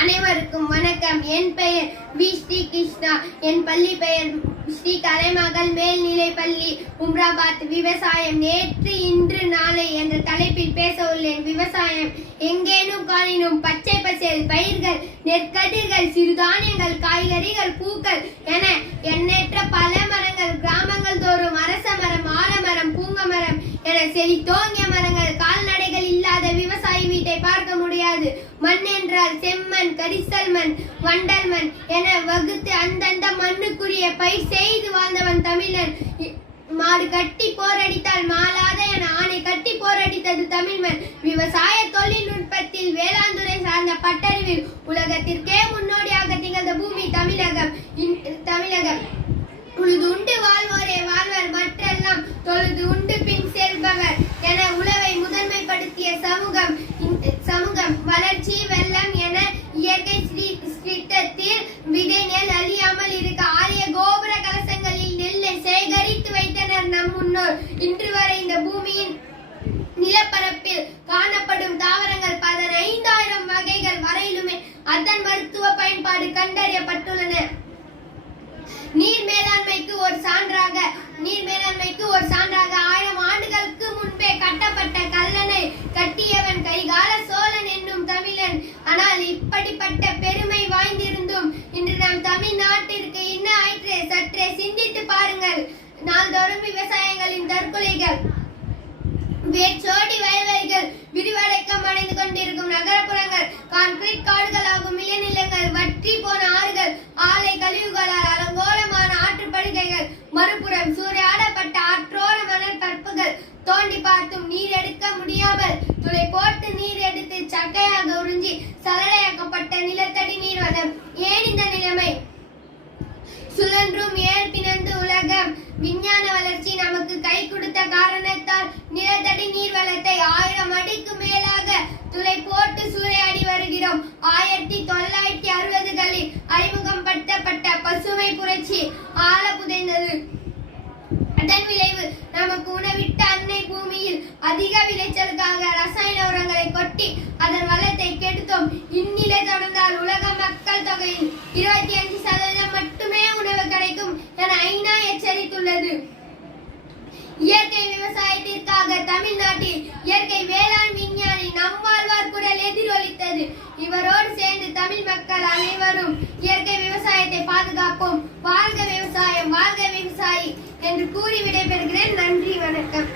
அனைவருக்கும் வணக்கம். என் பெயர் வி ஸ்ரீ கிருஷ்ணா. என் பள்ளி பெயர் ஸ்ரீ கலைமகள் மேல்நிலைப் பள்ளி உம்ராபாத். விவசாயம் நேற்று இன்று நாளை என்ற தலைப்பில் பேச உள்ளேன். விவசாயம் எங்கேனும் காணினும் பச்சை பசேல் பயிர்கள், நெற்கதிர்கள், சிறுதானியங்கள், காய்கறிகள், பூக்கள் என எண்ணற்ற பல மரங்கள், கிராமங்கள் தோறும் அரச மரம், ஆலமரம், பூங்க மரம் என செழித்தோங்கிய மரங்கள். கால்நடைகள் இல்லாத விவசாயி வீட்டை பார்க்க முடியாது. மண் என்றால் செம்மண், கரிசல் மண், வண்டல் மண் என வகுத்து அந்தந்த மண்ணுக்குரிய பயிர் செய்து வாழ்ந்தவன் தமிழன். மாடு கட்டி போரடித்தால் மாளாத என ஆணை கட்டி போரடித்தது தமிழ்மண். விவசாய தொழில்நுட்பத்தில் வேளாண்துறை சார்ந்த பட்டறிவில் உலகத்திற்கே முன்னோடியாக திகழ்ந்த பூமி தமிழகம். உழுது உண்டு வாழ்வோரே வாழ்வர், மற்றெல்லாம் தொழுது உண்டு பின் செல்பவர் என உழவை முதன்மைப்படுத்திய சமூகம் வளர்ச்சி வெள்ளம் என இயற்கை சித்தத்தில் விதை நெல் அழியாமல் இருக்க ஆரிய கோபுர கலசங்களில் நெல்லை சேகரித்து வைத்தனர் நம் முன்னோர். இன்று வரை இந்த பூமியின் நிலப்பரப்பில் காணப்படும் தாவரங்கள் 15,000 வகைகள் வரையிலுமே அதன் மருத்துவ பயன்பாடு கண்டறியப்பட்டுள்ளன. நீர் மேலாண்மைக்கு ஒரு சான்றாக 1000 ஆண்டுகளுக்கு முன்பே கட்டப்பட்ட கல்லணை கட்டியவன் கரிகால சோழன் என்னும் தமிழன். ஆனால் இப்படிப்பட்ட பெருமை வாய்ந்திருந்தும் இன்று நம் தமிழ்நாட்டிற்கு என்ன ஆயிற்று? சற்றே சிந்தித்து பாருங்கள். நாள்தோறும் விவசாயங்களின் தற்கொலைகள், வேற்றோடி வயல்வெளிகள், விரிவடைக்கம் அடைந்து கொண்டிருக்கும் நகரப்புறங்கள், கான்கிரீட் காடுகளாகும் விளைநிலங்கள், வற்றி போன ஆறுகள், ஆலை கழிவுகளால் அலங்கோலமான ஆற்றுப்படுகைகள், மறுபுறம் சூறையாடப்பட்ட ஆற்றோர மணல் பரப்புகள், தோண்டி பார்த்தும் நீர் எடுக்க முடியாமல் துளை போட்டு நீர் எடுத்து சக்கையாக உறிஞ்சி சலடையாக்கப்பட்ட நிலத்தடி நீர்வளம். ஏன் இந்த நிலைமை? சுழன்றும் ஏல் பிணைந்து உலகம். விஞ்ஞான வளர்ச்சி நமக்கு கை கொடுத்த காரணத்தால் நிலத்தடி நீர்வளத்தை 1000 அடிக்கு மேலாக துளை போட்டு சூறையாடி வருகிறோம். 1960களில் அறிமுகப்படுத்தப்பட்ட பசுமை புரட்சி ஆழ புதைந்தது. அதன் விளைவு நமக்கு உணவிட்ட அன்னை பூமியில் அதிக விளைச்சலுக்காக ரசாயன உரங்களை கொட்டி அதன் வளத்தை கெடுத்தோம். இந்நிலை தொடர்ந்தால் உலக மக்கள் தொகையில் 25% மட்டுமே உணவு கிடைக்கும் என ஐநா எச்சரித்துள்ளது. இயற்கை விவசாயத்திற்காக தமிழ்நாட்டில் இயற்கை வேளாண் விஞ்ஞானி நம்மாழ்வார் குரல் எதிரொலித்தது. இவரோடு சேர்ந்து தமிழ் மக்கள் அனைவரும் இயற்கை விவசாயத்தை பாதுகாப்போம். வாழ்க விவசாயம், வாழ்க விவசாயி என்று கூறி விடைபெறுகிறேன். நன்றி, வணக்கம்.